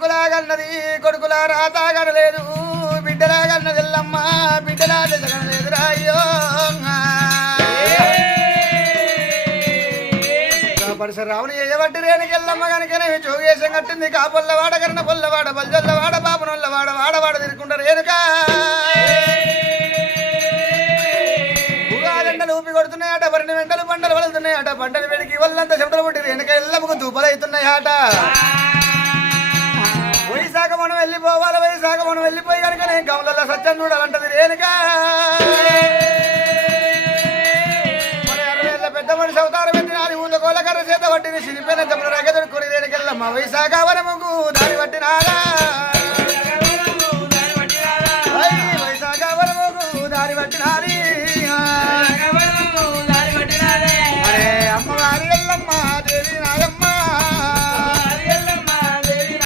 కొడుకులాగన్నది కొడుకులారా తాగడలేదు బిడ్డలాగన్నది ఎల్లమ్మ బిడ్డలా తెగనలేదు రాయ్యో పరశురాముని చేయబట్టి రేణుకెళ్ళమ్మ కనుకనే చోగేశం కట్టింది కాపొల్లవాడ కర్ణ పొల్లవాడ బల్జొల్లవాడ బాపునొల్లవాడ వాడవాడ తిరుకుంటారు రేణుక ఉగాదండలు ఊపి కొడుతున్నాయట పరిని వెంటలు పంటలు వలుతున్నాయట పంటలు వెడికి వల్లంతా చెమటలు పుట్టి రేణుక ఎల్లమ్మకు దూపలవుతున్నాయట వైశాఖ మనం వెళ్ళిపోవాలి వైశాఖ మనం వెళ్ళిపోయి కనుక నేను గమలలో సత్యం చూడాలంటది రేణుక పెద్ద మనిషి అవతారం ఎత్తిన ఊళ్ళో కోలకర్ర చేత పట్టిన సిరిపోయిన జమున రేఖ దొరుకుని రేణుకెళ్ళమ్మ వైశాఖ వనముకు